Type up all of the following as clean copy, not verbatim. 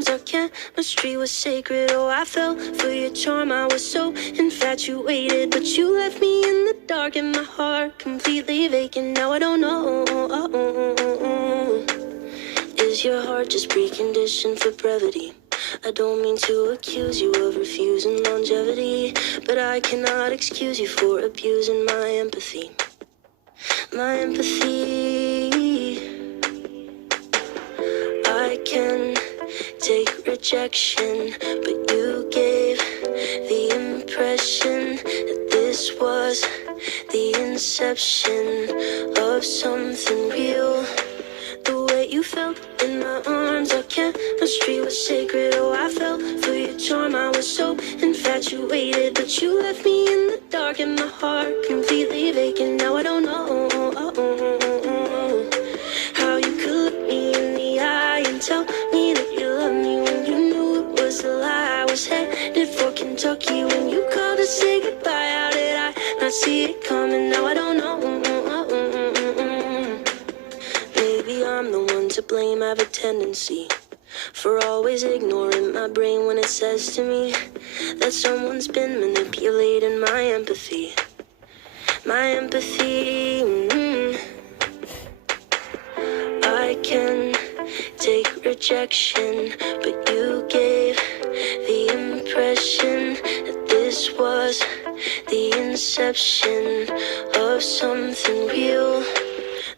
arms, our chemistry was sacred. Oh, I fell for your charm, I was so infatuated. But you left me in the dark and my heart completely vacant. Now I don't know. Is your heart just preconditioned for brevity? I don't mean to accuse you of refusing longevity, but I cannot excuse you for abusing my empathy. My empathy. I can take rejection, but you gave the impression that this was the inception of something real. The way you felt in my arms, our chemistry was sacred. Oh, I fell for your charm, I was so infatuated. But you left me in the dark and my heart completely vacant. Now I don't know how you could look me in the eye and tell me that you love me when you knew it was a lie. I was headed for Kentucky when you called to say goodbye. How did I not see it coming? Now I don't know. Maybe I'm the one to blame. I have a tendency for always ignoring my brain when it says to me that someone's been manipulating my empathy. My empathy. I can take rejection, but you gave the impression that this was the inception of something real.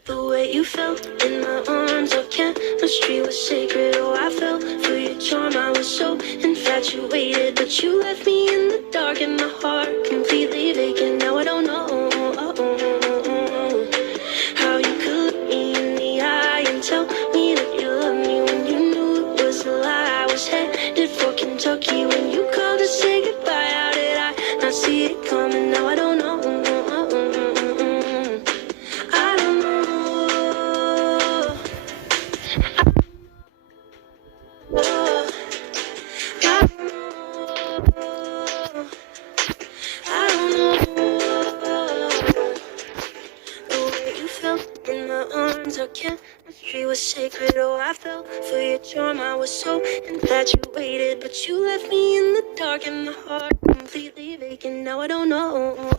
The way you felt in my arms, our chemistry was sacred. Oh, I fell for your charm, I was so infatuated. But you left me in the dark and my heart completely vacant. Now I don't know how you could look me in the eye and tell me that you love me when you knew it was a lie. I was headed for Kentucky when you called to say goodbye. How did I not see it coming? Now I don't know. Our chemistry was sacred. Oh, I fell for your charm, I was so infatuated. But you left me in the dark and my heart completely vacant. Now I don't know.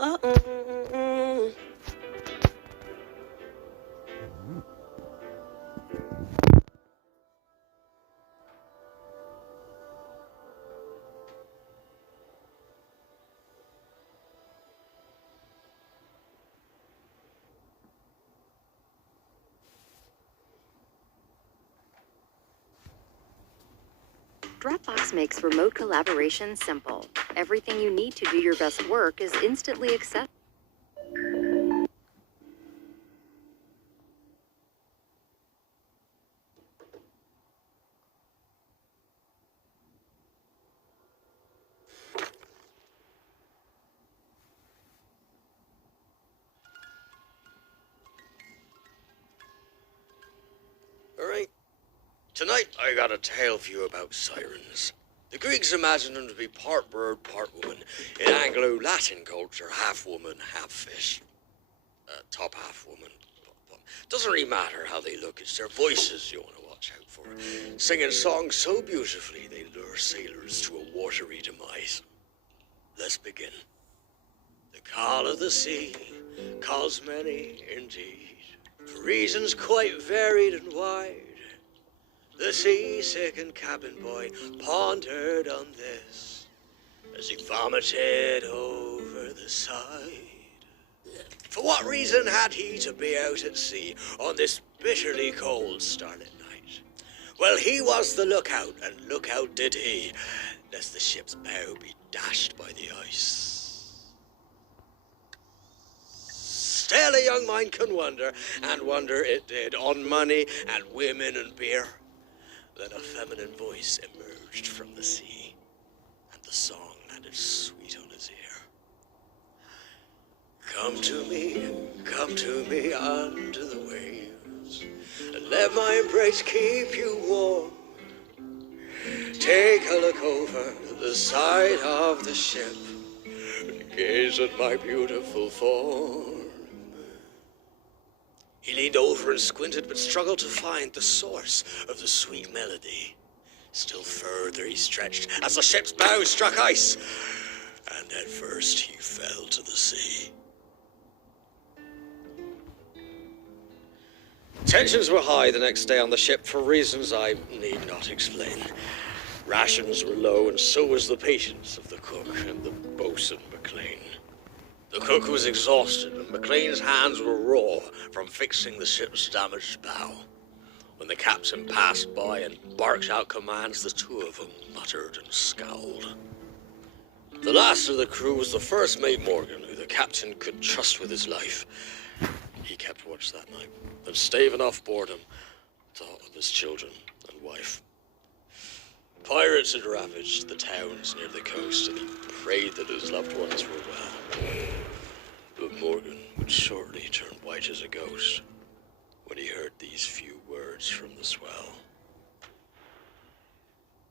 Dropbox makes remote collaboration simple. Everything you need to do your best work is instantly accessible. All right. Tonight, I got a tale for you about sirens. The Greeks imagined them to be part bird, part woman. In Anglo-Latin culture, half woman, half fish. Top half woman. Doesn't really matter how they look, it's their voices you want to watch out for. Singing songs so beautifully, they lure sailors to a watery demise. Let's begin. The call of the sea calls many indeed, for reasons quite varied and wide. The seasick cabin boy pondered on this as he vomited over the side. For what reason had he to be out at sea on this bitterly cold starlit night? Well, he was the lookout, and look out did he, lest the ship's bow be dashed by the ice. Still a young mind can wonder, and wonder it did, on money and women and beer. Then a feminine voice emerged from the sea, and the song landed sweet on his ear. Come to me under the waves, and let my embrace keep you warm. Take a look over the side of the ship, and gaze at my beautiful form. He leaned over and squinted, but struggled to find the source of the sweet melody. Still further he stretched as the ship's bow struck ice, and at first he fell to the sea. Tensions were high the next day on the ship for reasons I need not explain. Rations were low, and so was the patience of the cook and the boatswain McLean. The cook was exhausted, and McLean's hands were raw from fixing the ship's damaged bow. When the captain passed by and barked out commands, the two of them muttered and scowled. The last of the crew was the first mate Morgan, who the captain could trust with his life. He kept watch that night, and staving off boredom, thought of his children and wife. Pirates had ravaged the towns near the coast, and he prayed that his loved ones were well. But Morgan would shortly turn white as a ghost when he heard these few words from the swell.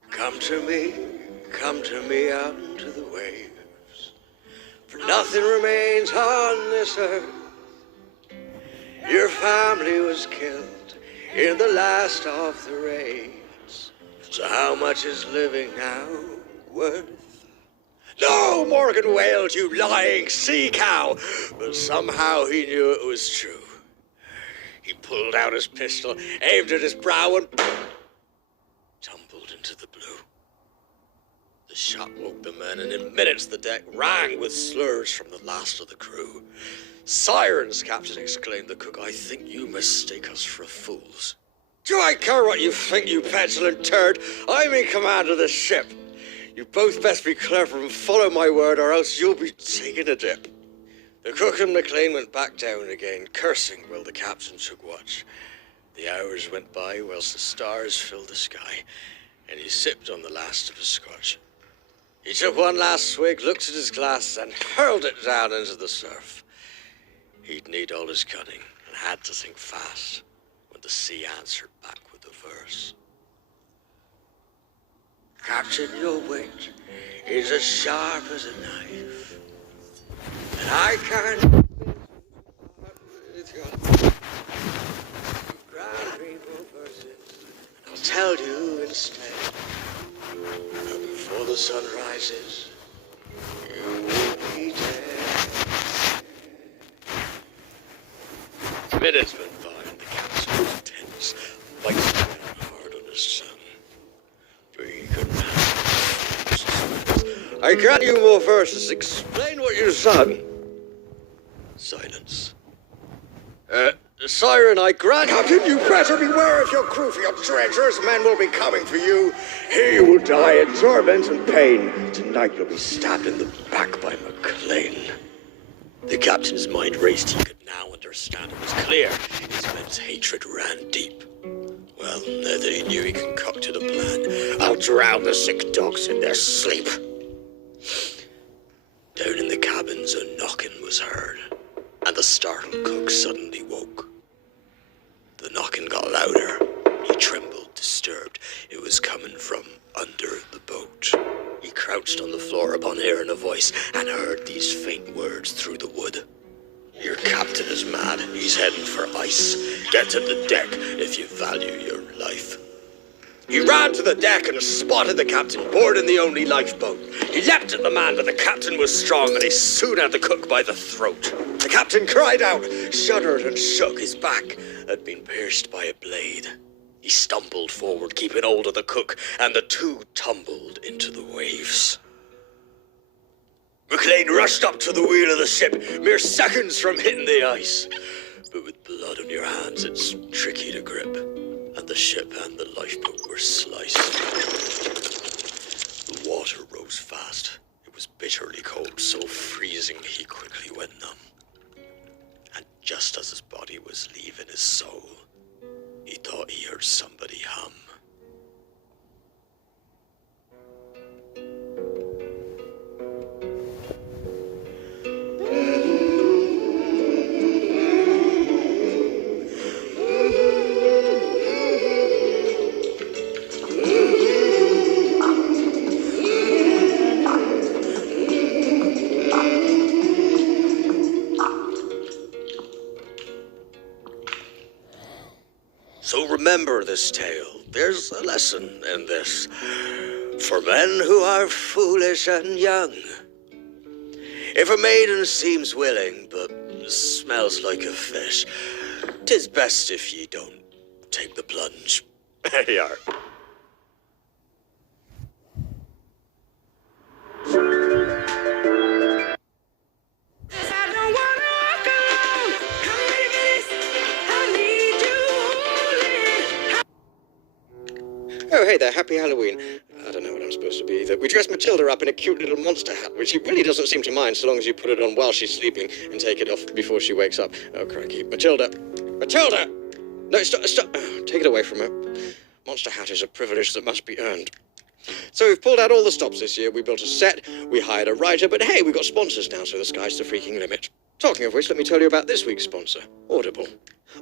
Come to me out into the waves, for nothing remains on this earth. Your family was killed in the last of the raids, so how much is living now worth? No, Morgan wailed, you lying sea cow, but somehow he knew it was true. He pulled out his pistol, aimed at his brow, and tumbled into the blue. The shot woke the men, and in minutes the deck rang with slurs from the last of the crew. Sirens, Captain exclaimed the cook. I think you mistake us for fools. Do I care what you think, you petulant turd? I'm in command of the ship. You both best be clever and follow my word, or else you'll be taking a dip. The cook and McLean went back down again, cursing while the captain took watch. The hours went by whilst the stars filled the sky, and he sipped on the last of his scotch. He took one last swig, looked at his glass, and hurled it down into the surf. He'd need all his cunning, and had to think fast, when the sea answered back with a verse. Captain, your wit is as sharp as a knife, and I can't with your grand people verses. I'll tell you instead, that before the sun rises, you will be dead. Minutes went by, and the captain was tense, like standing hard on his son. But he couldn't handle it. I grant you more verses. Explain what you sung. Silence. Siren, I grant... Captain, you better beware of your crew, for your treacherous men will be coming for you. He will die in torment and pain. Tonight you'll be stabbed in the back by McLean. The captain's mind raced. He could now understand. It was clear his men's hatred ran deep. Well, now that he knew, he concocted a plan. I'll drown the sick dogs in their sleep. Down in the cabins, a knocking was heard, and the startled cook suddenly woke. The knocking got louder. He trembled, disturbed. It was coming from under the boat. He crouched on the floor upon hearing a voice, and heard these faint words through the wood. Your captain is mad. He's heading for ice. Get to the deck if you value your life. He ran to the deck and spotted the captain board in the only lifeboat. He leapt at the man, but the captain was strong, and he soon had the cook by the throat. The captain cried out, shuddered and shook. His back had been pierced by a blade. He stumbled forward, keeping hold of the cook, and the two tumbled into the waves. McLean rushed up to the wheel of the ship, mere seconds from hitting the ice. But with blood on your hands, it's tricky to grip, and the ship and the lifeboat were sliced. The water rose fast. It was bitterly cold, so freezing he quickly went numb. And just as his body was leaving his soul, he thought he heard somebody hum. So remember this tale. there's a lesson in this. For men who are foolish and young. If a maiden seems willing, but smells like a fish, 'tis best if ye don't take the plunge. There you are. Oh, hey there, happy Halloween. I don't know what I'm supposed to be either. We dressed Matilda up in a cute little monster hat, which she really doesn't seem to mind so long as you put it on while she's sleeping and take it off before she wakes up. Oh, crikey. Matilda! Matilda! No, stop. Oh, take it away from her. Monster hat is a privilege that must be earned. So we've pulled out all the stops this year. We built a set, we hired a writer, but hey, we've got sponsors now, so the sky's the freaking limit. Talking of which, let me tell you about this week's sponsor, Audible.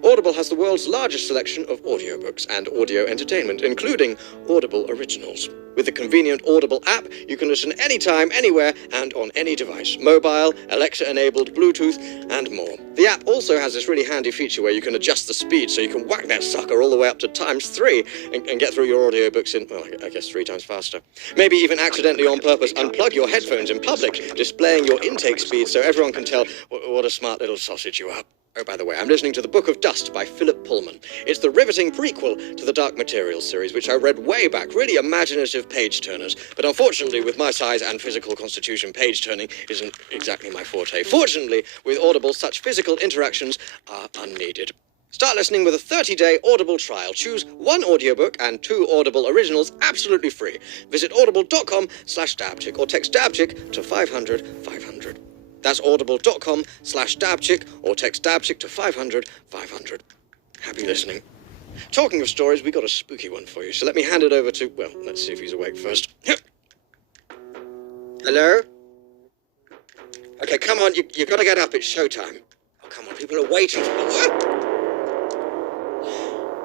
Audible has the world's largest selection of audiobooks and audio entertainment, including Audible Originals. With the convenient Audible app, you can listen anytime, anywhere, and on any device. Mobile, Alexa-enabled, Bluetooth, and more. The app also has this really handy feature where you can adjust the speed, so you can whack that sucker all the way up to ×3 and get through your audiobooks in, well, I guess 3 times faster. Maybe even accidentally on purpose unplug your headphones in public, displaying your intake speed so everyone can tell what a smart little sausage you are. Oh, by the way, I'm listening to The Book of Dust by Philip Pullman. It's the riveting prequel to the Dark Materials series, which I read way back, really imaginative page-turners. But unfortunately, with my size and physical constitution, page-turning isn't exactly my forte. Fortunately, with Audible, such physical interactions are unneeded. Start listening with a 30-day Audible trial. Choose 1 audiobook and 2 Audible originals absolutely free. Visit audible.com/dabchick or text dabchick to 500 500. That's audible.com/dabchick or text dabchick to 500 500. Happy listening. Talking of stories, we got a spooky one for you, so let me hand it over to, well, let's see if he's awake first. Hello? Okay, come on, you gotta get up, it's showtime. Oh, come on, people are waiting for what?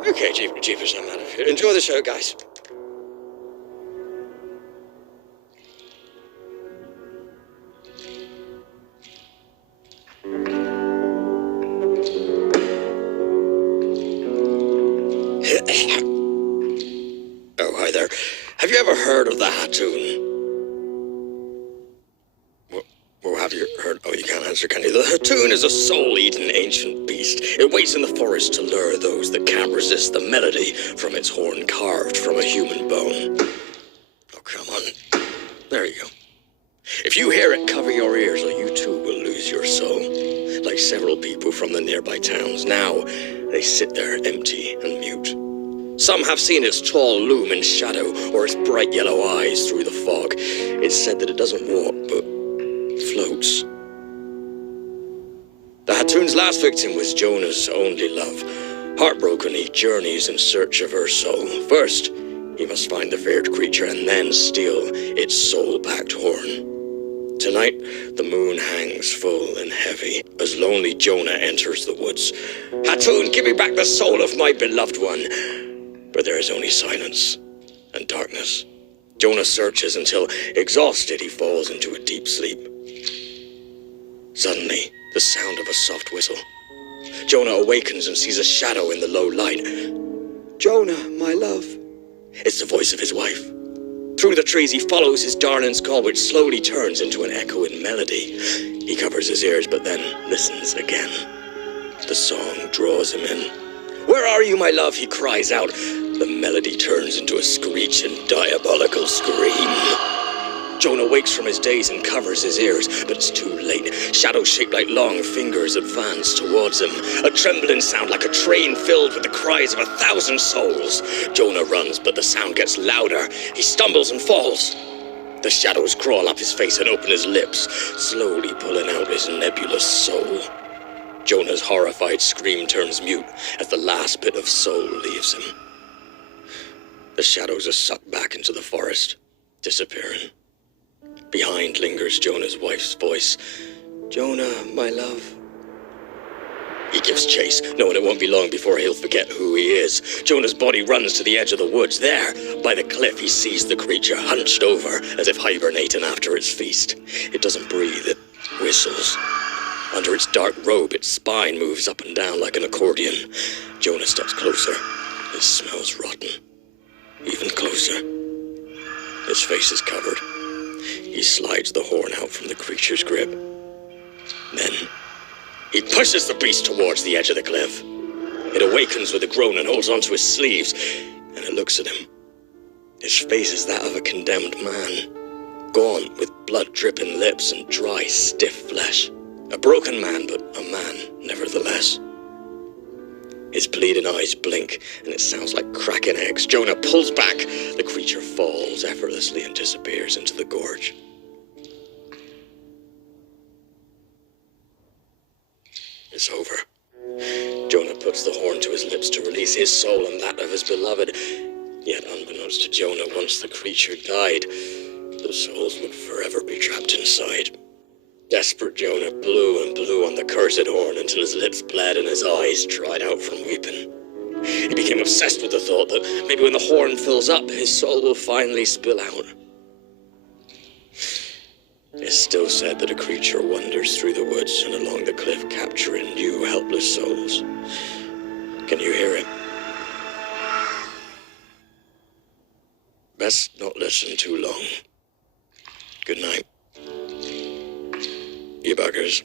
Okay, Jeepers, I'm out of here. Enjoy the show, guys. Oh, hi there. Have you ever heard of the Hattoon? Well, have you heard? Oh, you can't answer, can you? The Hattoon is a soul-eating ancient beast. It waits in the forest to lure those that can't resist the melody from its horn carved from a human bone. Oh, come on. There you go. If you hear it, cover your ears or you too will lose your soul. Like several people from the nearby towns. Now, they sit there empty and mute. Some have seen its tall loom in shadow or its bright yellow eyes through the fog. It's said that it doesn't walk, but floats. The Hattoon's last victim was Jonah's only love. Heartbroken, he journeys in search of her soul. First, he must find the feared creature and then steal its soul-packed horn. Tonight, the moon hangs full and heavy as lonely Jonah enters the woods. Hattoon, give me back the soul of my beloved one. But there is only silence and darkness. Jonah searches until, exhausted, he falls into a deep sleep. Suddenly, the sound of a soft whistle. Jonah awakens and sees a shadow in the low light. Jonah, my love. It's the voice of his wife. Through the trees, he follows his darling's call, which slowly turns into an echoing melody. He covers his ears, but then listens again. The song draws him in. Where are you, my love? He cries out. The melody turns into a screeching, diabolical scream. Jonah wakes from his daze and covers his ears, but it's too late. Shadows shaped like long fingers advance towards him. A trembling sound like a train filled with the cries of 1,000 souls. Jonah runs, but the sound gets louder. He stumbles and falls. The shadows crawl up his face and open his lips, slowly pulling out his nebulous soul. Jonah's horrified scream turns mute as the last bit of soul leaves him. The shadows are sucked back into the forest, disappearing. Behind lingers Jonah's wife's voice. Jonah, my love. He gives chase, knowing it won't be long before he'll forget who he is. Jonah's body runs to the edge of the woods. There, by the cliff, he sees the creature hunched over, as if hibernating after its feast. It doesn't breathe, it whistles. Under its dark robe, its spine moves up and down like an accordion. Jonah steps closer. It smells rotten. Even closer. His face is covered. He slides the horn out from the creature's grip. Then, he pushes the beast towards the edge of the cliff. It awakens with a groan and holds onto his sleeves, and it looks at him. His face is that of a condemned man, gaunt with blood-dripping lips and dry, stiff flesh. A broken man, but a man nevertheless. His bleeding eyes blink, and it sounds like cracking eggs. Jonah pulls back. The creature falls effortlessly and disappears into the gorge. It's over. Jonah puts the horn to his lips to release his soul and that of his beloved. Yet unbeknownst to Jonah, once the creature died, the souls would forever be trapped inside. Desperate Jonah blew and blew on the cursed horn until his lips bled and his eyes dried out from weeping. He became obsessed with the thought that maybe when the horn fills up, his soul will finally spill out. It's still said that a creature wanders through the woods and along the cliff, capturing new helpless souls. Can you hear him? Best not listen too long. Good night. You buggers.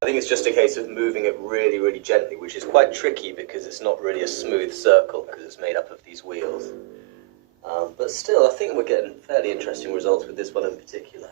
I think it's just a case of moving it really, really gently, which is quite tricky because it's not really a smooth circle because it's made up of these wheels. But still, I think we're getting fairly interesting results with this one in particular.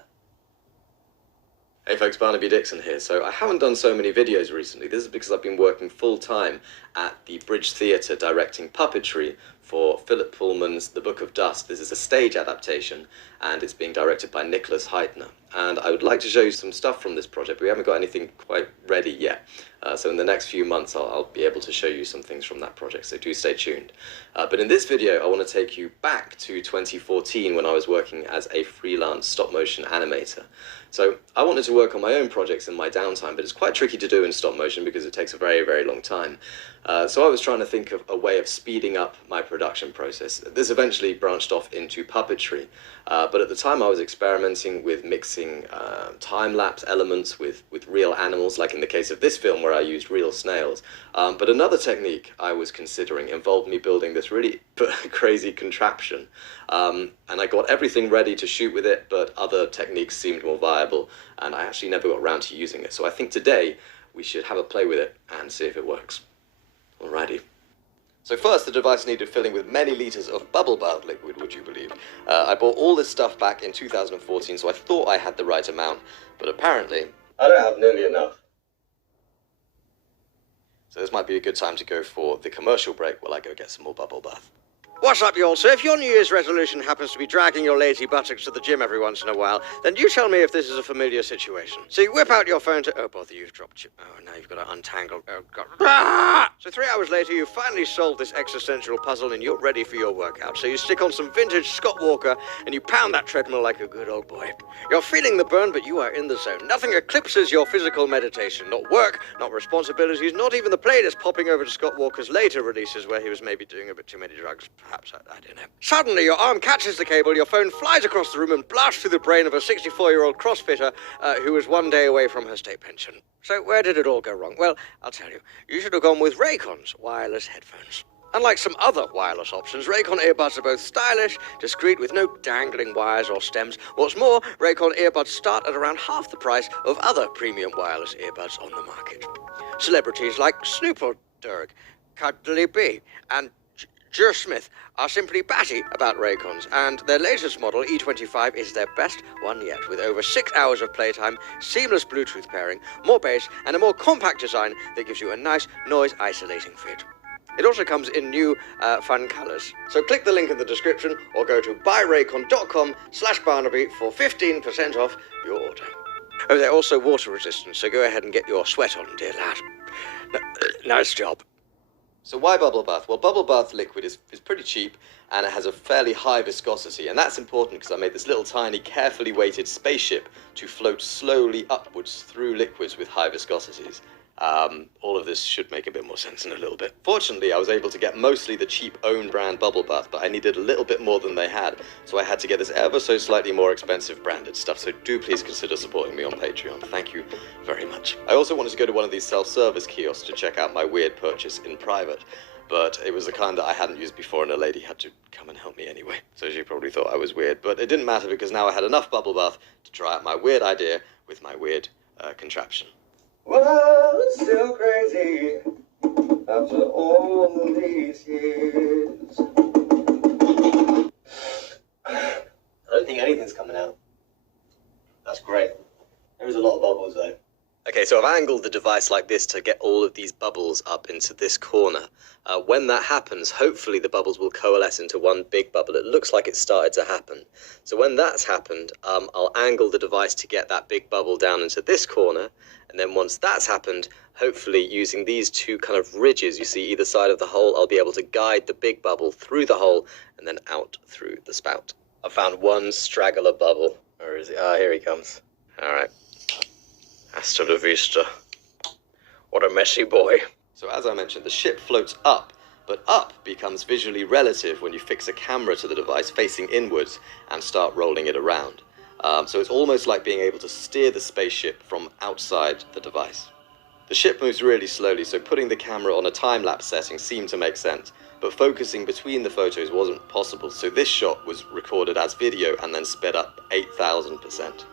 Hey folks, Barnaby Dixon here. So I haven't done so many videos recently. This is because I've been working full-time at the Bridge Theatre directing puppetry for Philip Pullman's The Book of Dust. This is a stage adaptation and it's being directed by Nicholas Heitner. And I would like to show you some stuff from this project. We haven't got anything quite ready yet. So in the next few months I'll be able to show you some things from that project, so do stay tuned. But in this video I want to take you back to 2014 when I was working as a freelance stop-motion animator. So I wanted to work on my own projects in my downtime, but it's quite tricky to do in stop motion because it takes a very, very long time. So I was trying to think of a way of speeding up my production process. This eventually branched off into puppetry, but at the time I was experimenting with mixing time-lapse elements with real animals, like in the case of this film where I used real snails. But another technique I was considering involved me building this really crazy contraption. And I got everything ready to shoot with it, but other techniques seemed more viable, and I actually never got around to using it. So I think today we should have a play with it and see if it works. Alrighty. So first, the device needed filling with many litres of bubble bath liquid, would you believe? I bought all this stuff back in 2014, so I thought I had the right amount, but apparently I don't have nearly enough. So this might be a good time to go for the commercial break while I go get some more bubble bath. What's up, y'all? So if your New Year's resolution happens to be dragging your lazy buttocks to the gym every once in a while, then you tell me if this is a familiar situation. So you whip out your phone to... Oh, bother, you've dropped... Oh, now you've got to untangle... Oh, God. Ah! So 3 hours later, you finally solved this existential puzzle and you're ready for your workout. So you stick on some vintage Scott Walker and you pound that treadmill like a good old boy. You're feeling the burn, but you are in the zone. Nothing eclipses your physical meditation. Not work, not responsibilities, not even the playlist popping over to Scott Walker's later releases where he was maybe doing a bit too many drugs. Perhaps, I don't know. Suddenly, your arm catches the cable, your phone flies across the room and blasts through the brain of a 64-year-old CrossFitter who was 1 day away from her state pension. So where did it all go wrong? Well, I'll tell you. You should have gone with Raycon's wireless headphones. Unlike some other wireless options, Raycon earbuds are both stylish, discreet, with no dangling wires or stems. What's more, Raycon earbuds start at around half the price of other premium wireless earbuds on the market. Celebrities like Snoop Dogg, Cardi B, and Jer Smith are simply batty about Raycons, and their latest model, E25, is their best one yet, with over 6 hours of playtime, seamless Bluetooth pairing, more bass, and a more compact design that gives you a nice noise-isolating fit. It also comes in new fun colours. So click the link in the description or go to buyraycon.com/Barnaby for 15% off your order. Oh, they're also water resistant, so go ahead and get your sweat on, dear lad. Nice job. So why bubble bath? Well, bubble bath liquid is pretty cheap, and it has a fairly high viscosity, and that's important because I made this little tiny, carefully weighted spaceship to float slowly upwards through liquids with high viscosities. All of this should make a bit more sense in a little bit. Fortunately, I was able to get mostly the cheap own brand bubble bath, but I needed a little bit more than they had, so I had to get this ever so slightly more expensive branded stuff, so do please consider supporting me on Patreon. Thank you very much. I also wanted to go to one of these self-service kiosks to check out my weird purchase in private, but it was the kind that I hadn't used before, and a lady had to come and help me anyway, so she probably thought I was weird, but it didn't matter because now I had enough bubble bath to try out my weird idea with my weird contraption. Well, still crazy after all these years. I don't think anything's coming out. That's great. There is a lot of bubbles though. Okay, so I've angled the device like this to get all of these bubbles up into this corner. When that happens, hopefully the bubbles will coalesce into one big bubble. It looks like it's started to happen. So when that's happened, I'll angle the device to get that big bubble down into this corner. And then once that's happened, hopefully using these two kind of ridges you see either side of the hole, I'll be able to guide the big bubble through the hole and then out through the spout. I found one straggler bubble. Where is it? Ah, here he comes. All right. Hasta la vista. What a messy boy. So as I mentioned, the ship floats up, but up becomes visually relative when you fix a camera to the device facing inwards and start rolling it around. So it's almost like being able to steer the spaceship from outside the device. The ship moves really slowly, so putting the camera on a time-lapse setting seemed to make sense, but focusing between the photos wasn't possible, so this shot was recorded as video and then sped up 8,000%.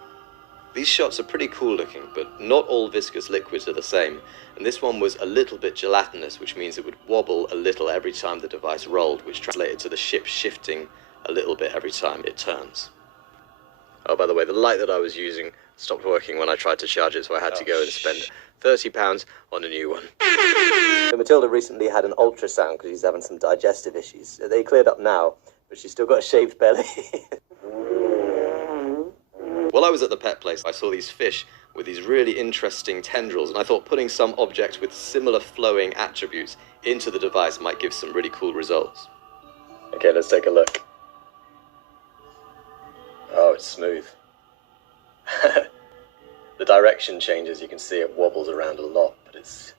These shots are pretty cool looking, but not all viscous liquids are the same, and this one was a little bit gelatinous, which means it would wobble a little every time the device rolled, which translated to the ship shifting a little bit every time it turns. Oh, by the way, the light that I was using stopped working when I tried to charge it, so I had to go and spend £30 on a new one. So Matilda recently had an ultrasound because she's having some digestive issues. They cleared up now, but she's still got a shaved belly. While I was at the pet place, I saw these fish with these really interesting tendrils, and I thought putting some object with similar flowing attributes into the device might give some really cool results. Okay, let's take a look. Oh, it's smooth. The direction changes, you can see it wobbles around a lot, but it's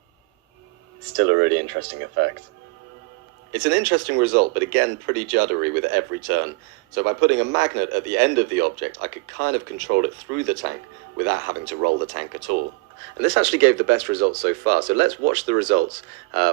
still a really interesting effect. It's an interesting result, but again pretty juddery with every turn. So by putting a magnet at the end of the object, I could kind of control it through the tank without having to roll the tank at all. And this actually gave the best results so far, so let's watch the results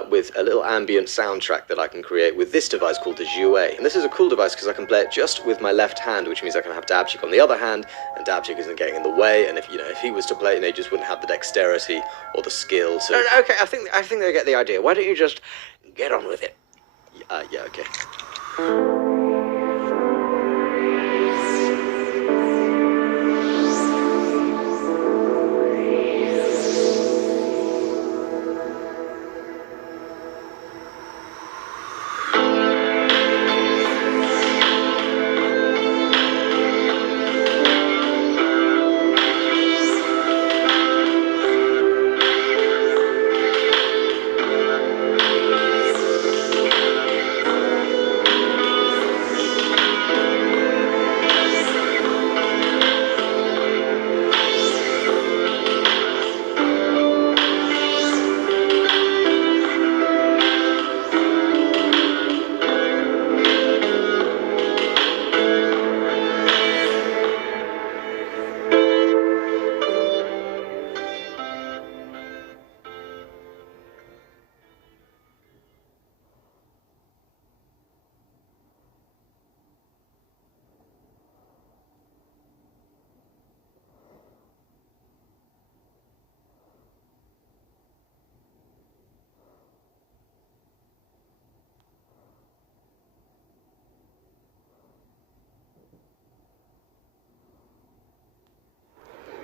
with a little ambient soundtrack that I can create with this device called the Jouet. And this is a cool device because I can play it just with my left hand, which means I can have Dabchick on the other hand, and Dabchick isn't getting in the way, and if he was to play it, he just wouldn't have the dexterity or the skill to... Okay, I think they get the idea. Why don't you just get on with it? Yeah, okay.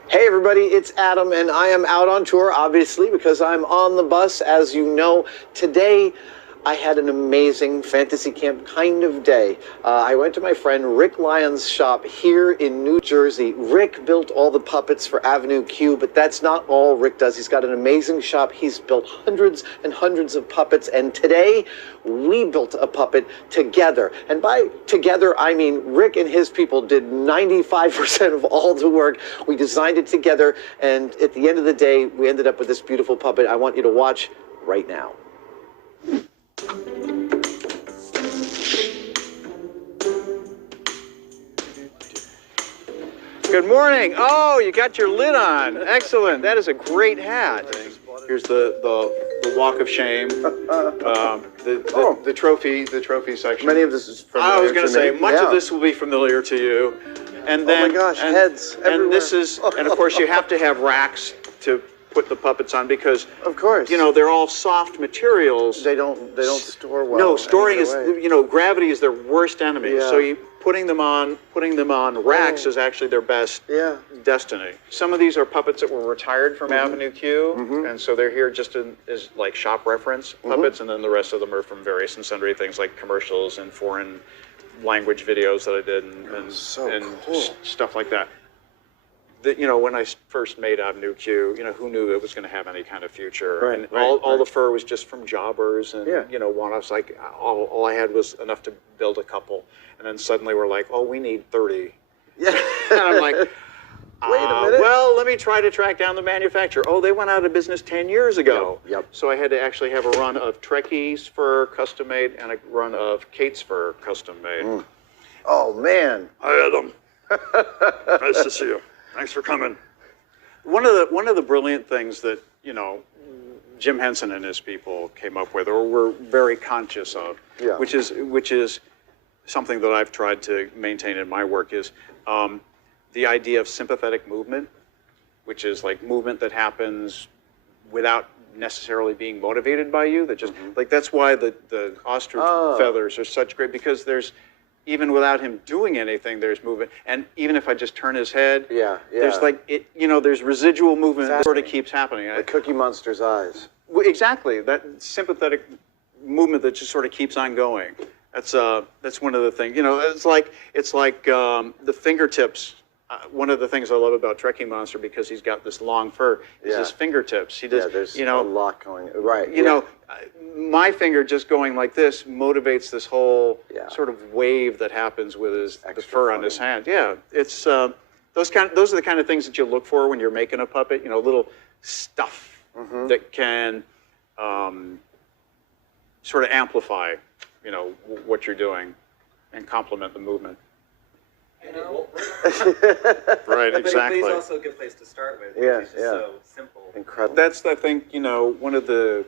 Hey everybody, it's Adam, and I am out on tour, obviously, because I'm on the bus, as you know. Today, I had an amazing fantasy camp kind of day. I went to my friend Rick Lyon's shop here in New Jersey. Rick built all the puppets for Avenue Q, but that's not all Rick does. He's got an amazing shop. He's built hundreds and hundreds of puppets, and today we built a puppet together. And by together, I mean Rick and his people did 95% of all the work. We designed it together, and at the end of the day, we ended up with this beautiful puppet I want you to watch right now. Good morning. Oh, you got your lid on. Excellent. That is a great hat. Here's the walk of shame. The trophy section. Many of this is familiar. I was going to say, much yeah. of this will be familiar to you. And then, oh my gosh, heads everywhere. And this is, and of course, you have to have racks to put the puppets on because, of course, you know, they're all soft materials. They don't store well. No, storing is, you know, gravity is their worst enemy. Yeah. So putting them on racks is actually their best destiny. Some of these are puppets that were retired from Avenue Q, and so they're here just as like shop reference puppets, and then the rest of them are from various and sundry things like commercials and foreign language videos that I did and stuff like that. You know, when I first made Avenue Q, you know, who knew it was going to have any kind of future? Right, and right, all the fur was just from jobbers, and you know, I was like, all I had was enough to build a couple, and then suddenly we're like, oh, we need 30. Yeah, and I'm like, wait a minute. well, let me try to track down the manufacturer. Oh, they went out of business 10 years ago. Yep. So I had to actually have a run of Trekkie's fur custom made and a run of Kate's fur custom made. Oh man. Hi, Adam. Nice to see you. Thanks for coming. One of the brilliant things that, you know, Jim Henson and his people came up with, or were very conscious of, which is something that I've tried to maintain in my work, is the idea of sympathetic movement, which is like movement that happens without necessarily being motivated by you. That just like that's why the ostrich feathers are such great, because there's, even without him doing anything, there's movement. And even if I just turn his head, there's like, you know, there's residual movement that sort of keeps happening. The Cookie Monster's eyes. Exactly, that sympathetic movement that just sort of keeps on going. That's one of the things, you know, it's like the fingertips. One of the things I love about Trekkie Monster, because he's got this long fur, is his fingertips. He does, there's you know, a lot going, right. You know, my finger just going like this motivates this whole sort of wave that happens with the fur on his hand. Yeah, it's those are the kind of things that you look for when you're making a puppet. You know, little stuff that can sort of amplify, you know, what you're doing and complement the movement. You know? Right, exactly. But it's also a good place to start with. It's just so simple. Incredible. That's, I think, you know, one of the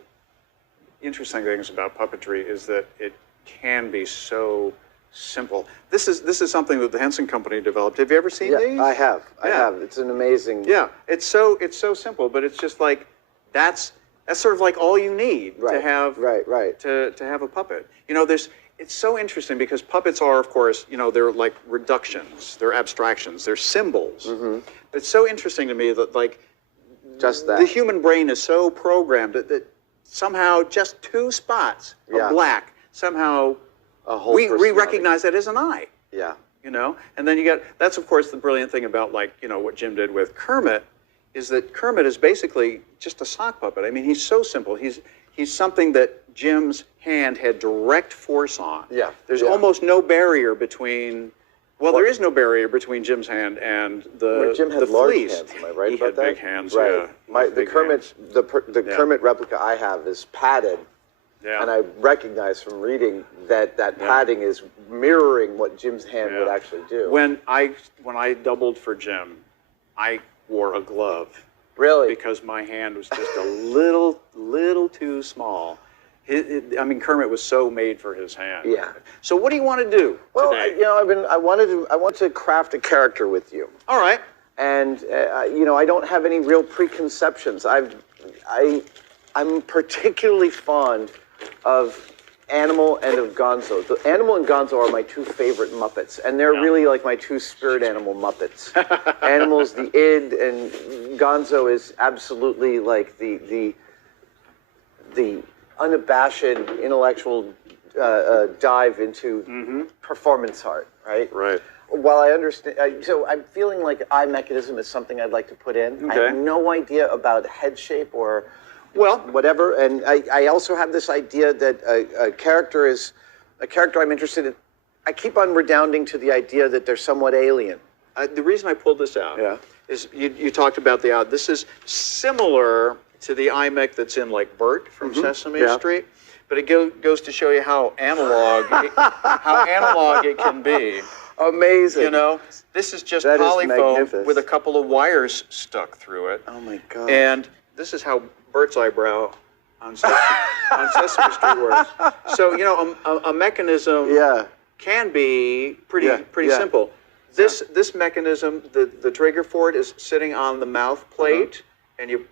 interesting things about puppetry is that it can be so simple. This is something that the Henson Company developed. Have you ever seen these? I have. I have. It's an amazing. Yeah, it's so simple, but it's just like that's sort of like all you need to have to have a puppet. You know, it's so interesting because puppets are, of course, you know, they're like reductions, they're abstractions, they're symbols. It's so interesting to me that like just that the human brain is so programmed that somehow just two spots of black somehow we recognize that as an eye. Yeah. You know, and then you got, that's of course the brilliant thing about, like, you know, what Jim did with Kermit, is that Kermit is basically just a sock puppet. I mean, he's so simple. He's something that Jim's hand had direct force on. Yeah. There's almost no barrier between, well, there is no barrier between Jim's hand and Jim had the large fleece. hands, am I right he about had that? big hands, right. The Kermit replica I have is padded. Yeah. And I recognize from reading that padding is mirroring what Jim's hand would actually do. When I doubled for Jim, I wore a glove. Really? Because my hand was just a little too small. I mean, Kermit was so made for his hand. Yeah. So what do you want to do today? You know, I want to craft a character with you. All right. And you know, I don't have any real preconceptions. I'm particularly fond of Animal and of Gonzo. The Animal and Gonzo are my two favorite Muppets, and they're really like my two spirit animal Muppets. Animal's the id, and Gonzo is absolutely like the unabashed intellectual dive into performance art, right? Right. While I understand, so I'm feeling like eye mechanism is something I'd like to put in. I have no idea about head shape or whatever, and I also have this idea that a character I'm interested in. I keep on redounding to the idea that they're somewhat alien. The reason I pulled this out is you talked about this is similar to the iMech that's in like Bert from Sesame Street, but it goes to show you how analog it can be. Amazing. You know, this is just That is polyfoam magnificent. with a couple of wires stuck through it. Oh my God. And this is how Bert's eyebrow on Sesame Street works. So, you know, a mechanism can be pretty simple. This mechanism, the trigger for it is sitting on the mouth plate, and you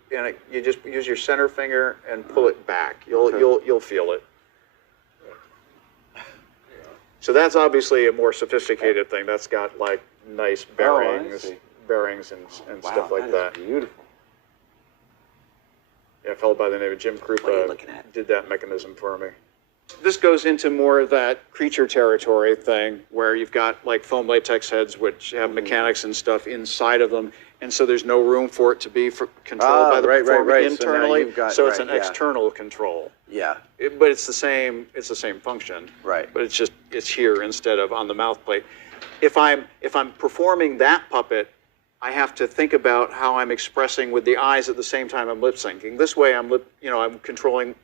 just use your center finger and pull it back. You'll feel it. So that's obviously a more sophisticated thing. That's got like nice bearings and stuff like that. Beautiful. Yeah, a fellow by the name of Jim Krupa did that mechanism for me. This goes into more of that creature territory thing where you've got like foam latex heads which have mechanics and stuff inside of them, and so there's no room for it to be controlled by the performer internally. So it's an external control. Yeah. But it's the same function. Right. But it's here instead of on the mouth plate. If I'm performing that puppet, I have to think about how I'm expressing with the eyes at the same time I'm lip syncing. This way I'm controlling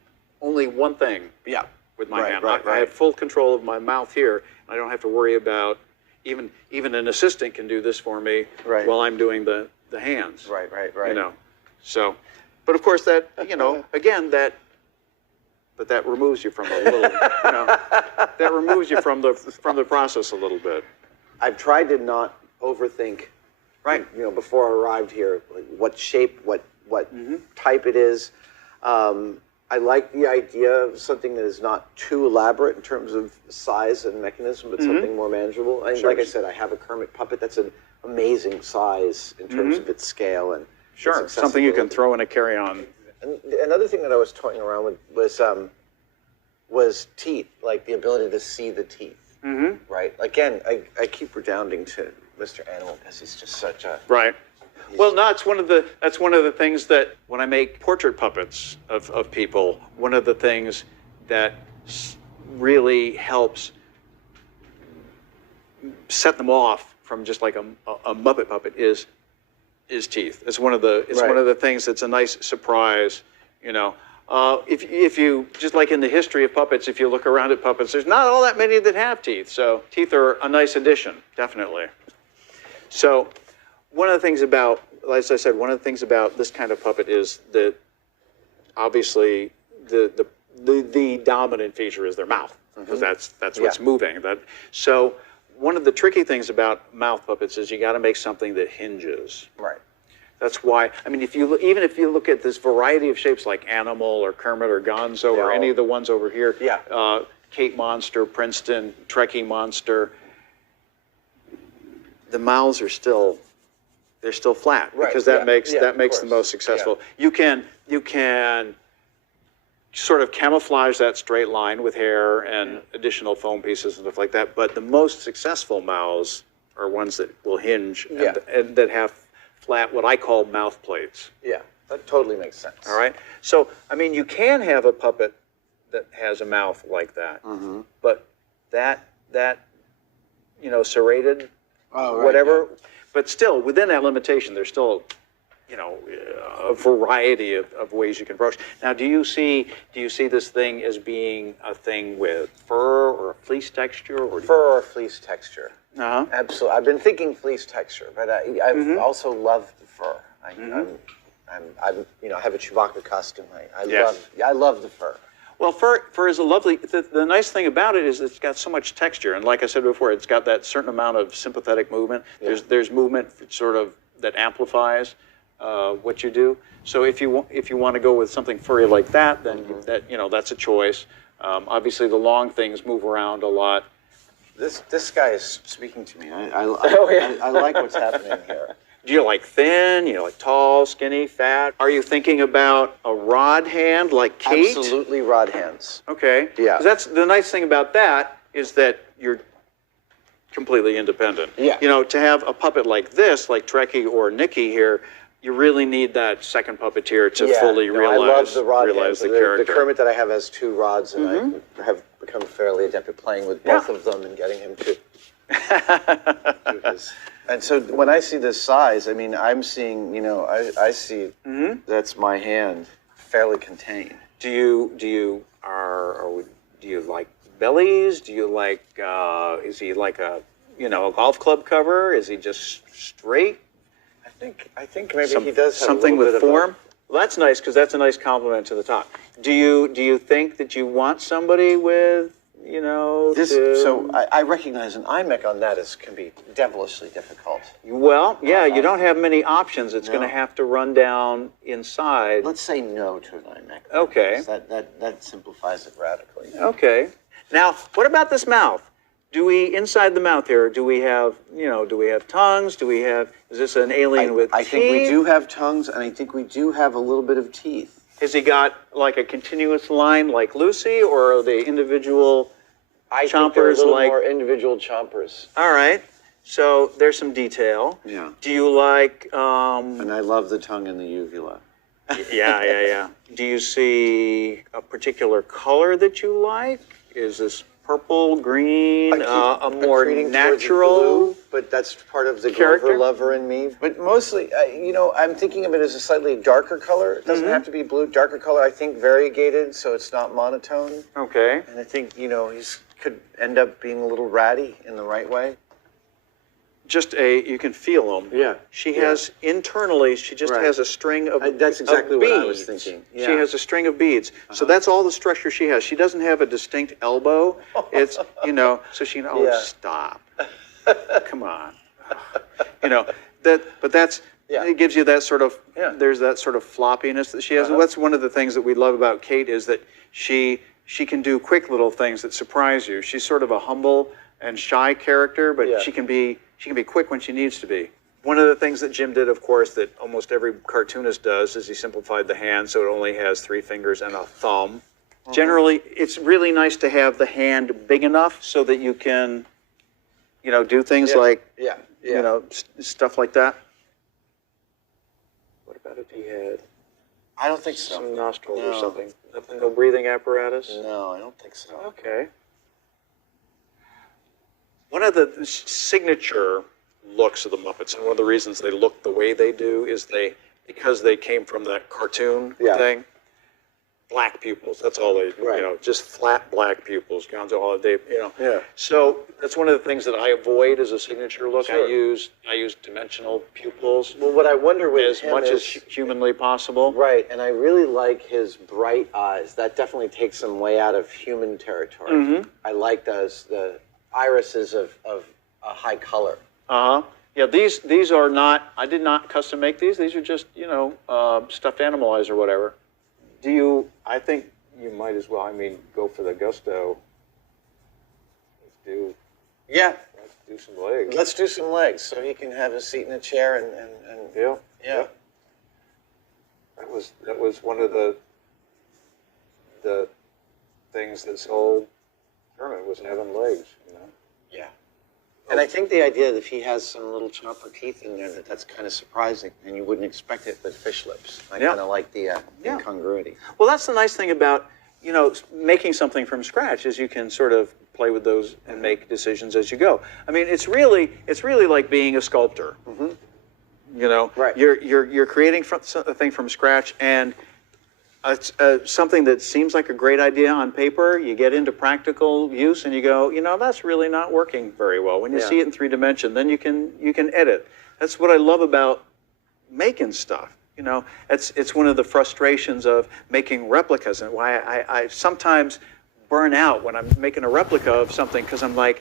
only one thing. Yeah. With my hand. I have full control of my mouth here. I don't have to worry about even an assistant can do this for me while I'm doing the hands. Right. You know. So, but of course that, you know, again that removes you from a little, you know, that removes you from the process a little bit. I've tried to not overthink. Right. You know, before I arrived here, like what shape, what type it is. I like the idea of something that is not too elaborate in terms of size and mechanism, but something more manageable. And like I said, I have a Kermit puppet that's an amazing size in terms of its scale and its something you can throw in a carry-on. And another thing that I was toying around with was teeth, like the ability to see the teeth. Right. Again, I keep redounding to Mr. Animal because he's just such a Well, no, that's one of the things that when I make portrait puppets of people, one of the things that really helps set them off from just like a Muppet puppet is teeth. It's one of the things that's a nice surprise, you know. If you just like in the history of puppets, if you look around at puppets, there's not all that many that have teeth. So teeth are a nice addition, definitely. So one of the things about, as I said, one of the things about this kind of puppet is that obviously the dominant feature is their mouth, because that's what's moving. So one of the tricky things about mouth puppets is you got to make something that hinges. Right. That's why, I mean, if you look at this variety of shapes like Animal or Kermit or Gonzo or any of the ones over here, Kate Monster, Princeton, Trekkie Monster, the mouths are still flat because that makes the most successful. You can sort of camouflage that straight line with hair and additional foam pieces and stuff like that, but the most successful mouths are ones that will hinge and that have flat, what I call mouth plates. Yeah, that totally makes sense. All right. So, I mean, you can have a puppet that has a mouth like that, but that you know, serrated, whatever. But still, within that limitation, there's still, you know, a variety of ways you can approach. Now, do you see this thing as being a thing with fur or a fleece texture, or fur or fleece texture? Absolutely. I've been thinking fleece texture, but I've also loved the fur. I'm you know, I have a Chewbacca costume. I love the fur. Well, fur is a lovely. The nice thing about it is it's got so much texture, and like I said before, it's got that certain amount of sympathetic movement. There's movement sort of that amplifies what you do. So if you want to go with something furry like that, then that's a choice. Obviously, the long things move around a lot. This guy is speaking to me. I like what's happening here. Do you like thin? You like tall, skinny, fat? Are you thinking about a rod hand like Kate? Absolutely rod hands. Okay. Yeah. 'Cause that's the nice thing about that is that you're completely independent. Yeah. You know, to have a puppet like this, like Trekkie or Nikki here, you really need that second puppeteer to fully realize, I love the rod realize hands. the character. The Kermit that I have has 2 rods, and I have become fairly adept at playing with both of them and getting him to do his. And so when I see this size, I mean, I'm seeing, you know, I see that's my hand fairly contained. Do you like bellies? Do you like is he like a golf club cover? Is he just straight? I think maybe he does have something a little with bit form. Of Well, that's nice because that's a nice compliment to the top. Do you think that you want somebody with So I recognize an iMech on that can be devilishly difficult. Well, yeah, you don't have many options. It's going to have to run down inside. Let's say no to an iMech. Okay. That simplifies it radically. Okay. Now, what about this mouth? Do we, inside the mouth here, do we have tongues? Is this an alien with teeth? I think we do have tongues, and I think we do have a little bit of teeth. Has he got like a continuous line like Lucy, or are they individual chompers? think they're a little more individual chompers. All right. So there's some detail. Yeah. Do you like... And I love the tongue in the uvula. Yeah. Do you see a particular color that you like? Is this purple, green, a more natural blue, but that's part of the character Grover lover in me. But mostly, I'm thinking of it as a slightly darker color. It doesn't have to be blue. Darker color, I think, variegated, so it's not monotone. Okay. And I think, he could end up being a little ratty in the right way. You can feel them. Yeah. She has internally, she just has a string of That's exactly of what beads. I was thinking. Yeah. She has a string of beads. So that's all the structure she has. She doesn't have a distinct elbow. It's, so she stop. Come on. It gives you that sort of, there's that sort of floppiness that she has. That's one of the things that we love about Kate is that she can do quick little things that surprise you. She's sort of a humble and shy character, but she can be quick when she needs to be. One of the things that Jim did, of course, that almost every cartoonist does, is he simplified the hand so it only has 3 fingers and a thumb. Generally, it's really nice to have the hand big enough so that you can, do things like, stuff like that. What about if he had I don't think so. some nostrils or something? Nothing, no breathing apparatus? No, I don't think so. Okay. One of the signature looks of the Muppets, and one of the reasons they look the way they do is because they came from that cartoon thing. Black pupils, that's all they, just flat black pupils. Gonzo Holiday, Yeah. So that's one of the things that I avoid as a signature look. Sure. I use dimensional pupils Well, what I wonder with as him much is, as humanly possible. Right, and I really like his bright eyes. That definitely takes him way out of human territory. I like the irises of a high color. Yeah, these are not, I did not custom make these. These are just, stuffed animal eyes or whatever. I think you might as well, go for the gusto. Let's do some legs. Let's do some legs so he can have a seat in a chair and Yeah. That was one of the things that sold Kermit was having legs, Yeah. And I think the idea that if he has some little chopper teeth in there, that's kind of surprising, and you wouldn't expect it with fish lips. I kind of like the incongruity. Well, that's the nice thing about, making something from scratch is you can sort of play with those and make decisions as you go. It's really like being a sculptor. Right. You're creating a thing from scratch, and it's something that seems like a great idea on paper. You get into practical use, and you go, that's really not working very well. When you see it in 3 dimensions, then you can edit. That's what I love about making stuff. It's one of the frustrations of making replicas, and why I sometimes burn out when I'm making a replica of something, because I'm like,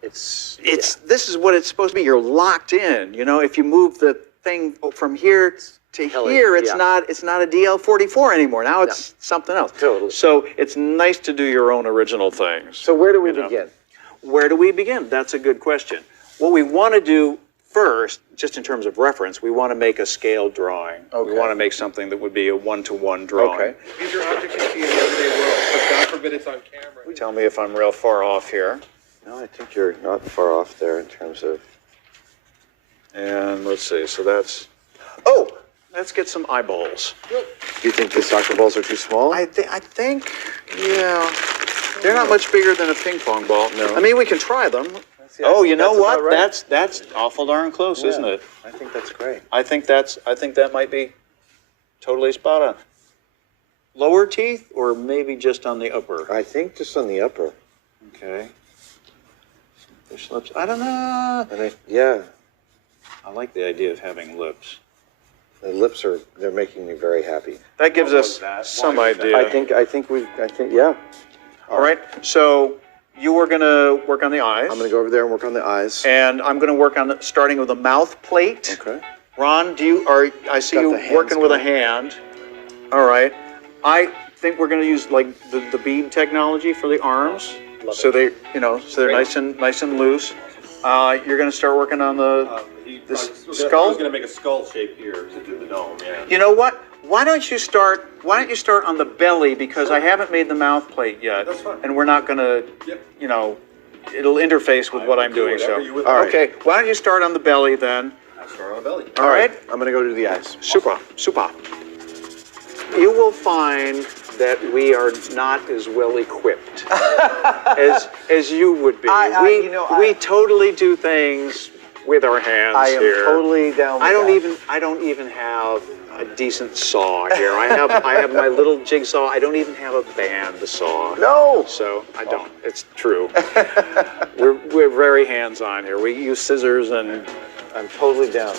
this is what it's supposed to be. You're locked in. If you move the thing from here to here, it's not a DL44 anymore. Now it's something else. Totally. So it's nice to do your own original things. So where do we begin? Where do we begin? That's a good question. What we want to do first, just in terms of reference, we want to make a scale drawing. Okay. We want to make something that would be a one-to-one drawing. Okay. These are objects you see in the everyday world, but God forbid it's on camera. Tell me if I'm real far off here. No, I think you're not far off there in terms of. And let's see, so that's, oh, let's get some eyeballs. Do you think the soccer balls are too small? I think, yeah, they're not much bigger than a ping pong ball. No. I mean, we can try them. Yeah, Oh, you know that's what? about right. That's awful darn close, isn't it? I think that's great. I think that might be totally spot on. Lower teeth, or maybe just on the upper? I think just on the upper. Okay. Fish lips. I don't know. And yeah, I like the idea of having lips. the lips they're making me very happy. That gives What us was that? some Why was that? idea. I think, yeah. All right. So you are going to work on the eyes. I'm going to go over there and work on the eyes. And I'm going to work on starting with a mouth plate. Okay. Ron, I see Got you the hands working with a going. hand. All right. I think we're going to use like the bead technology for the arms, so they're nice and loose. You're going to start working on the skull. I was going to make a skull shape here to do the dome. Yeah. You know what? Why don't you start on the belly, because I haven't made the mouth plate yet. That's fine. And we're not going to, Yep. it'll interface with what I'm doing. So, whatever you would All right. okay. Why don't you start on the belly then? I start on the belly. All right. I'm going to go to the eyes. Super. You will find that we are not as well equipped as you would be. We totally do things with our hands I am here. totally down with I that. don't even have a decent saw here. I have my little jigsaw. I don't even have a band saw. No. So I don't. It's true. We're very hands-on here. We use scissors and I'm totally down.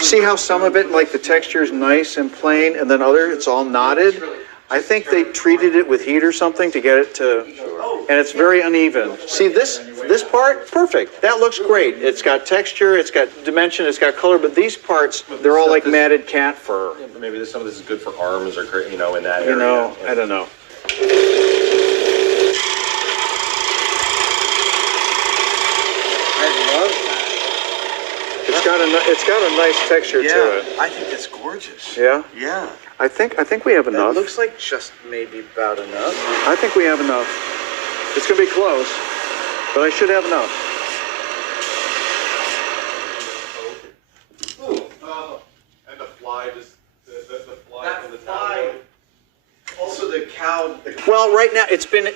see how some of it, like the texture is nice and plain, and then it's all knotted? I think they treated it with heat or something to get it to, and it's very uneven. See this part? Perfect. That looks great. It's got texture, it's got dimension, it's got color, but these parts, they're all like matted cat fur. Maybe some of this is good for arms or, in that area. I don't know. I love that. It's got a nice texture to it. I think it's gorgeous. Yeah? Yeah. I think we have It enough. looks like just maybe about enough. I think we have enough. It's gonna be close, but I should have enough. And the fly the fly from the fly. Also the cow. Well, right now it's been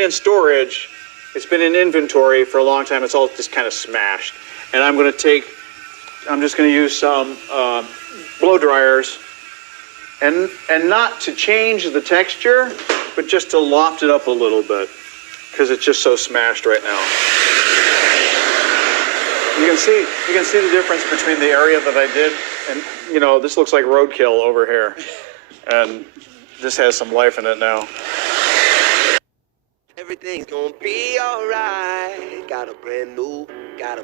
in storage, it's been in inventory for a long time. It's all just kind of smashed, and I'm just gonna use some blow dryers, and not to change the texture, but just to loft it up a little bit, because it's just so smashed right now. You can see the difference between the area that I did, and this looks like roadkill over here, and this has some life in it now. Everything's gonna be alright. Got a brand new lease on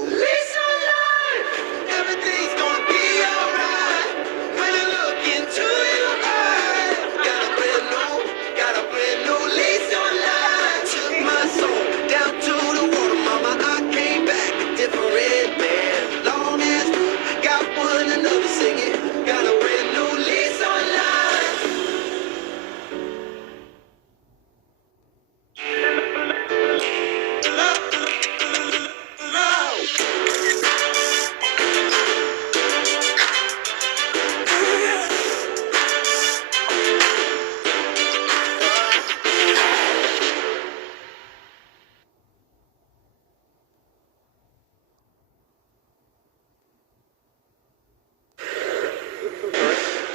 life. Everything's gonna be alright. When you look into your eyes. Got a brand new lease on life. Took my soul down to the water, mama. I came back a different man. Long as we got one another singing. Got a brand new lease on life.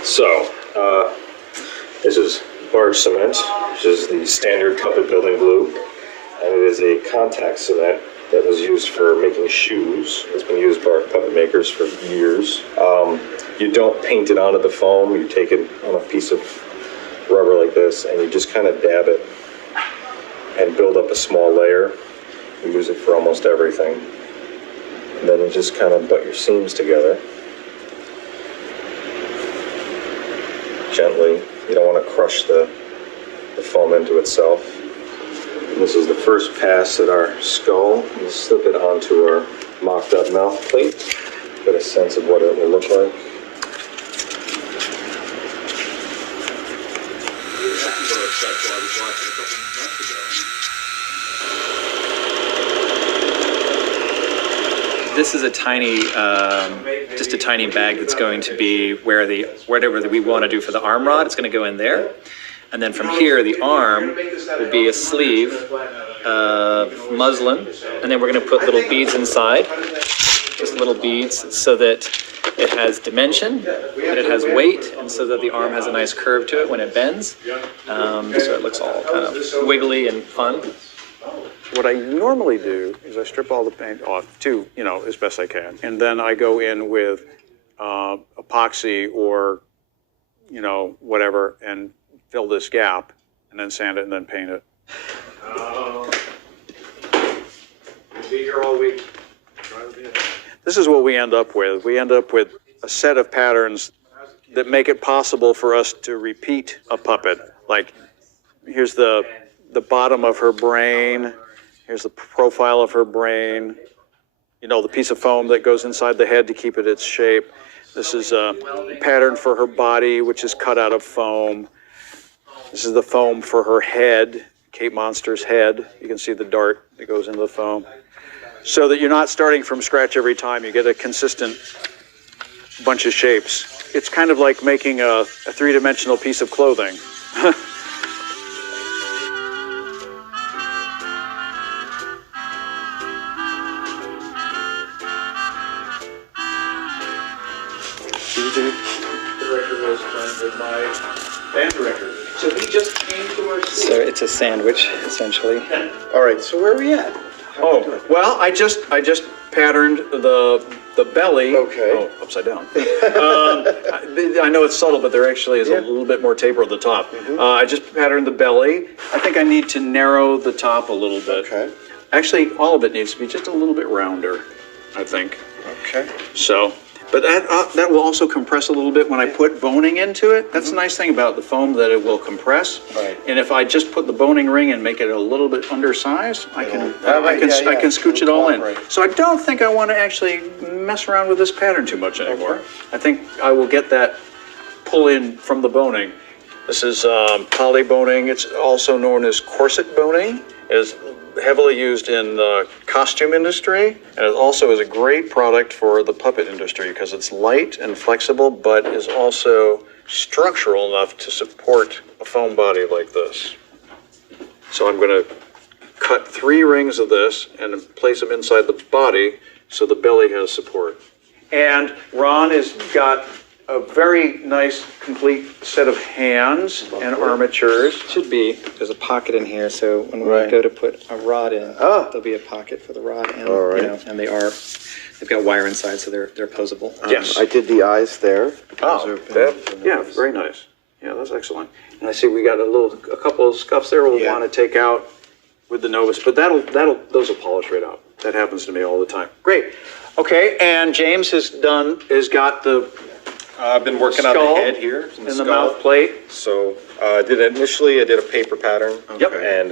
So, this is barge cement, which is the standard puppet building glue, and it is a contact cement that was used for making shoes. It's been used by our puppet makers for years. You don't paint it onto the foam, you take it on a piece of rubber like this, and you just kind of dab it and build up a small layer. We use it for almost everything. And then you just kind of butt your seams together. Gently. You don't want to crush the foam into itself. And this is the first pass at our skull. We'll slip it onto our mocked up mouth plate. Get a sense of what it will look like. This is a tiny, just a tiny bag that's going to be where whatever that we want to do for the arm rod, it's going to go in there. And then from here, the arm will be a sleeve, muslin, and then we're going to put little beads inside, just little beads, so that it has dimension, that it has weight, and so that the arm has a nice curve to it when it bends. So it looks all kind of wiggly and fun. What I normally do is I strip all the paint off too, as best I can. And then I go in with epoxy or, whatever, and fill this gap, and then sand it and then paint it. Be here all week. This is what we end up with. We end up with a set of patterns that make it possible for us to repeat a puppet. Like, here's the bottom of her brain. Here's the profile of her brain. The piece of foam that goes inside the head to keep it its shape. This is a pattern for her body, which is cut out of foam. This is the foam for her head, Cape Monster's head. You can see the dart that goes into the foam. So that you're not starting from scratch every time. You get a consistent bunch of shapes. It's kind of like making a three-dimensional piece of clothing. So he just came to our school. So it's a sandwich, essentially. All right, so where are we at? Oh, well, I just patterned the belly. Okay. Oh, upside down. I know it's subtle, but there actually is a little bit more taper at the top. I just patterned the belly. I think I need to narrow the top a little bit. Okay. Actually, all of it needs to be just a little bit rounder, I think. Okay. So, but that will also compress a little bit when I put boning into it. That's the nice thing about the foam, that it will compress. Right. And if I just put the boning ring and make it a little bit undersized, I can scooch it all in. So I don't think I want to actually mess around with this pattern too much anymore. I think I will get that pull in from the boning. This is poly boning. It's also known as corset boning. It's heavily used in the costume industry, and it also is a great product for the puppet industry because it's light and flexible, but is also structural enough to support a foam body like this. So I'm going to cut 3 rings of this and place them inside the body so the belly has support. And Ron has got a very nice, complete set of hands and armatures. Should be, there's a pocket in here, so when we go to put a rod in, there'll be a pocket for the rod, and and they've got wire inside, so they're posable. Yes. I did the eyes there. Oh, yeah, very nice. Yeah, that's excellent. And I see we got a couple of scuffs there we'll want to take out with the Novus, but those will polish right out. That happens to me all the time. Great. Okay, and James has got the I've been working on the head here. In the mouth plate. So initially I did a paper pattern. Yep. And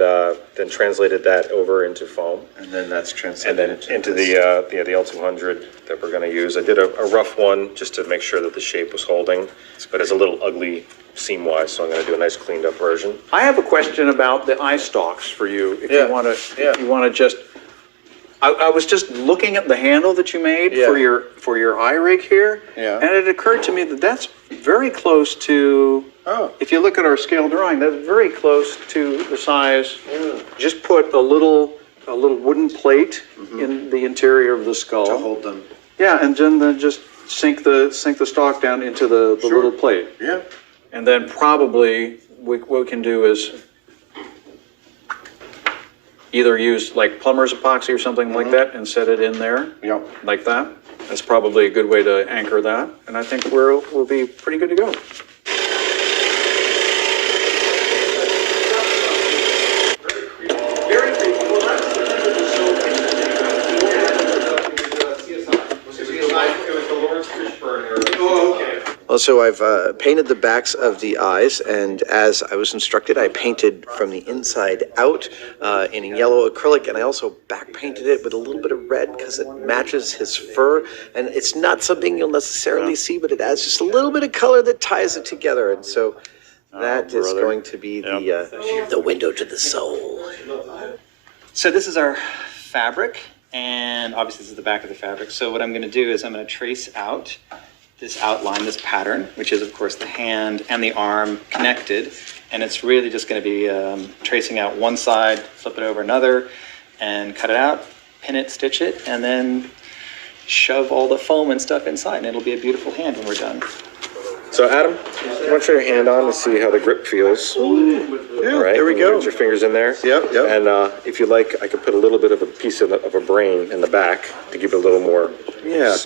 then translated that over into foam. And then that's translated and then into the L200 that we're going to use. I did a rough one just to make sure that the shape was holding, but it's a little ugly seam-wise, so I'm going to do a nice cleaned up version. I have a question about the eye stalks for you. If you want to just. I was just looking at the handle that you made for your eye rig here, and it occurred to me that that's very close to. If you look at our scale drawing, that's very close to the size. Just put a little wooden plate in the interior of the skull to hold them. Yeah, and then just sink the stalk down into the little plate. Yeah, and then probably what we can do is either use like plumber's epoxy or something like that and set it in there, like that. That's probably a good way to anchor that, and I think we'll be pretty good to go. Well, so I've painted the backs of the eyes, and as I was instructed, I painted from the inside out in a yellow acrylic, and I also back painted it with a little bit of red because it matches his fur. And it's not something you'll necessarily see, but it adds just a little bit of color that ties it together. And so that is going to be the window to the soul. So this is our fabric, and obviously this is the back of the fabric. So what I'm going to do is I'm going to trace out this outline, this pattern, which is of course the hand and the arm connected. And it's really just going to be tracing out one side, flip it over another, and cut it out, pin it, stitch it, and then shove all the foam and stuff inside, and it'll be a beautiful hand when we're done. So Adam, you want to try your hand on to see how the grip feels? Yeah, all right, there we go. Get your fingers in there. Yep. And if you like, I could put a little bit of a piece of a brain in the back to keep it a little more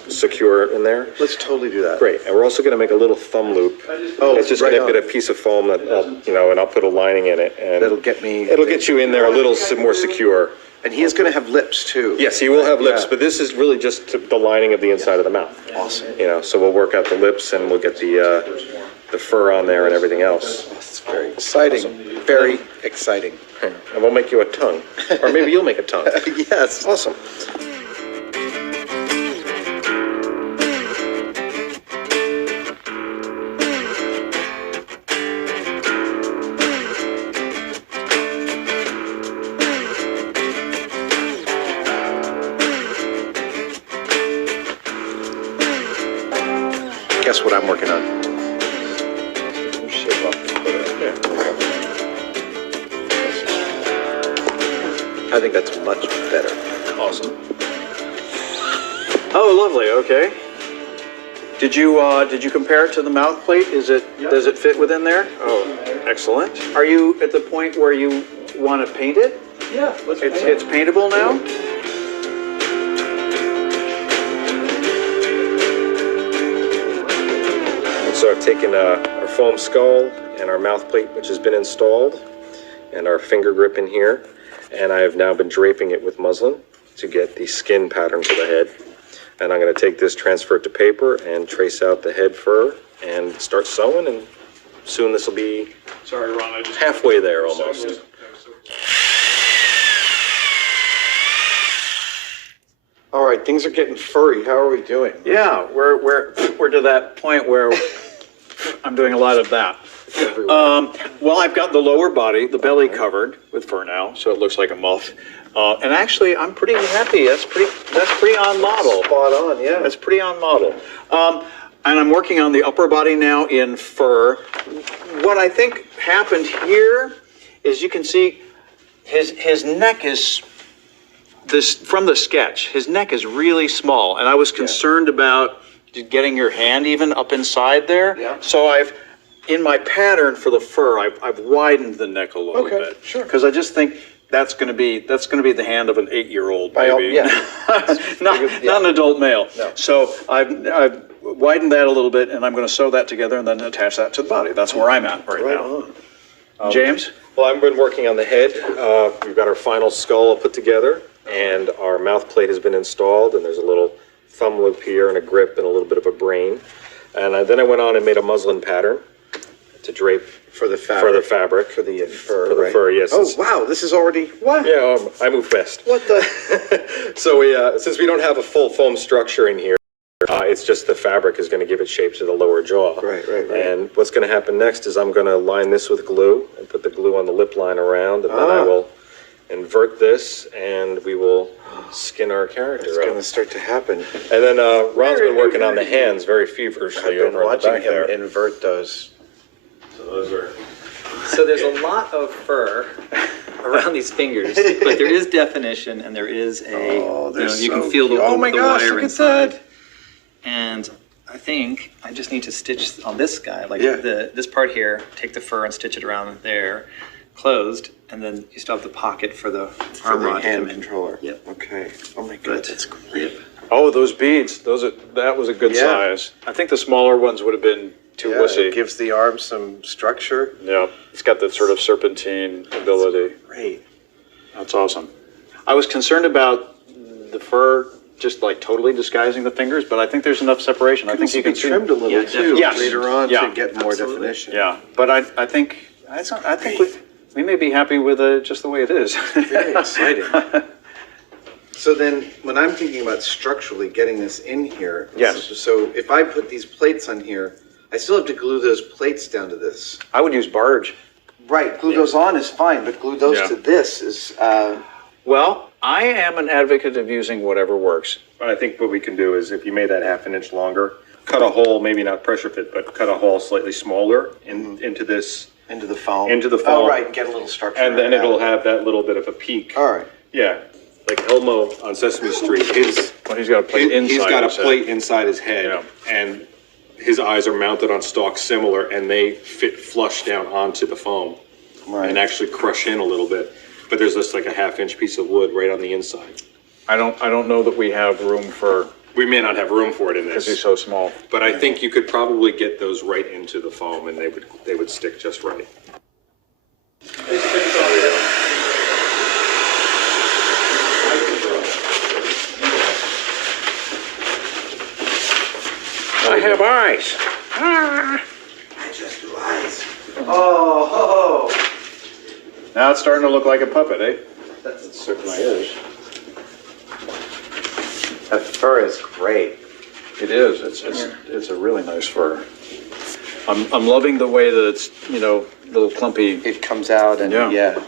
secure in there. Let's totally do that. Great. And we're also going to make a little thumb loop. Oh, it's just going to get a piece of foam that, and I'll put a lining in it. And It'll get you in there a little more secure. And he is going to have lips too. Yes, he will have lips, but this is really just the lining of the inside of the mouth. Awesome. So we'll work out the lips and we'll get the fur on there and everything else. It's very exciting. Awesome. Very exciting. And we'll make you a tongue. Or maybe you'll make a tongue. Yes. Awesome. Guess what I'm working on? I think that's much better. Awesome. Oh, lovely. Okay. Did you compare it to the mouth plate? Does it fit within there? Oh, excellent. Are you at the point where you want to paint it? Yeah, let's paint it. It's paintable now? So I've taken our foam skull and our mouth plate, which has been installed, and our finger grip in here, and I have now been draping it with muslin to get the skin pattern for the head. And I'm going to take this, transfer it to paper, and trace out the head fur, and start sewing, and soon this will be halfway there almost. All right, things are getting furry. How are we doing? Yeah, we're to that point where I'm doing a lot of that. Well, I've got the lower body, the belly covered with fur now, so it looks like a muff. And actually, I'm pretty happy. That's pretty on model. Spot on, yeah. That's pretty on model. And I'm working on the upper body now in fur. What I think happened here is you can see his neck is from the sketch. His neck is really small, and I was concerned about getting your hand even up inside there. Yeah. So in my pattern for the fur, I've widened the neck a little bit. Sure. Because I just think that's going to be the hand of an 8-year-old baby. not an adult male. No. So I've widened that a little bit, and I'm going to sew that together and then attach that to the body. That's where I'm at right now. James? Well, I've been working on the head. We've got our final skull put together, and our mouth plate has been installed, and there's a little thumb loop here and a grip and a little bit of a brain. And then I went on and made a muslin pattern to drape For the fabric. for the fabric. For the fur, For the right? fur, yes. Oh, wow, this is already, what? Yeah, I move fast. What the? So since we don't have a full foam structure in here, it's just the fabric is going to give it shape to the lower jaw. Right. And what's going to happen next is I'm going to line this with glue and put the glue on the lip line around, and then I will invert this, and we will skin our character It's up. going to start to happen. And then Ron's been working on the hands very feverishly I've been over on the watching back him there. invert those. So there's a lot of fur around these fingers, but there is definition, and there is you can feel the wire look inside. at that. And I think I just need to stitch on this guy, Yeah. this part here, take the fur and stitch it around there, closed, and then you still have the pocket for the arm rod to hand come in. controller. Yep. Okay. Oh my God, that's great. Oh, those beads. That was a good Yeah. size. I think the smaller ones would have been too wussy. It gives the arm some structure. Yeah, it's got that sort of serpentine ability. Great. That's awesome. I was concerned about the fur just like totally disguising the fingers, but I think there's enough separation. I think you can see trimmed a little too Yes. later on Yeah. to get more definition. Yeah, but I think we may be happy with just the way it is. Very exciting. So then, when I'm thinking about structurally getting this in here, Yes. So if I put these plates on here, I still have to glue those plates down to this. I would use barge. Right, glue those on is fine, but glue those Yeah. to this is. Well, I am an advocate of using whatever works. But I think what we can do is if you made that half an inch longer, cut a hole, maybe not pressure fit, but cut a hole slightly smaller into this. Into the foam. Into the foam. Oh, right, and get a little structure. And then around it'll it. have that little bit of a peak. All right. Yeah, like Elmo on Sesame Street, he's got a plate he's got a his head. plate inside his head, and his eyes are mounted on stalks similar, and they fit flush down onto the foam, and actually crush in a little bit. But there's just like a half-inch piece of wood right on the inside. I don't know that we have room for. We may not have room for it in this because he's so small. but I think you could probably get those right into the foam, and they would stick just right. I have eyes. I just do eyes. Oh, Now it's starting to look like a puppet, eh? That certainly is. That fur is great. It is. It's a really nice fur. I'm loving the way that it's, little clumpy. It comes out and yeah.